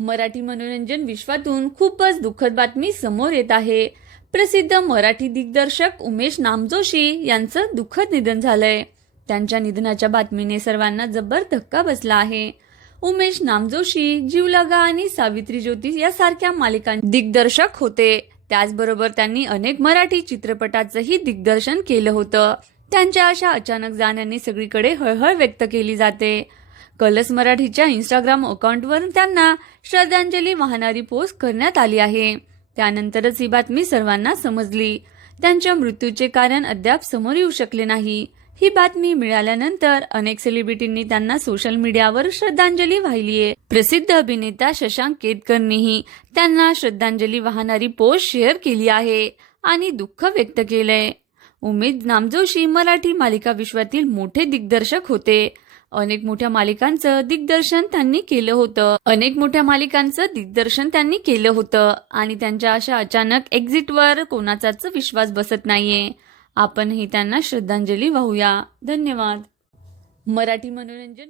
मराठी मनोरंजन विश्वातून खूपच दुःखद बातमी समोर येत आहे. प्रसिद्ध मराठी दिग्दर्शक उमेश नामजोशी यांचं दुःखद निधन झालंय. त्यांच्या निधनाच्या बातमीने सर्वांना जबर धक्का बसला आहे. उमेश नामजोशी जीवलगा आणि सावित्री ज्योतिष यासारख्या मालिकां दिग्दर्शक होते. त्याचबरोबर त्यांनी अनेक मराठी चित्रपटाचंही दिग्दर्शन केलं होतं. त्यांच्या अशा अचानक जाण्याने सगळीकडे हळहळ व्यक्त केली जाते. कलस मराठीच्या इंस्टाग्राम अकाउंटवर त्यांना श्रद्धांजली वाहणारी पोस्ट करण्यात आली आहे. त्यानंतरच ही बातमी सर्वांना समजली. त्यांच्या मृत्यूचे कारण अद्याप समोर येऊ शकले नाही. ही बातमी मिळाल्यानंतर अनेक सेलिब्रिटींनी त्यांना सोशल मीडियावर श्रद्धांजली वाहिलीये प्रसिद्ध अभिनेता शशांक केतकरनीही त्यांना श्रद्धांजली वाहणारी पोस्ट शेअर केली आहे आणि दुःख व्यक्त केलंय. उमेद नामजोशी मराठी मालिका विश्वातील मोठे दिग्दर्शक होते. अनेक मोठ्या मालिकांचं दिग्दर्शन त्यांनी केलं होतं. अनेक मोठ्या मालिकांचं दिग्दर्शन त्यांनी केलं होतं. आणि त्यांच्या अशा अचानक एक्झिटवर कोणाचाच विश्वास बसत नाहीये. आपणही त्यांना श्रद्धांजली वाहूया. धन्यवाद. मराठी मनोरंजन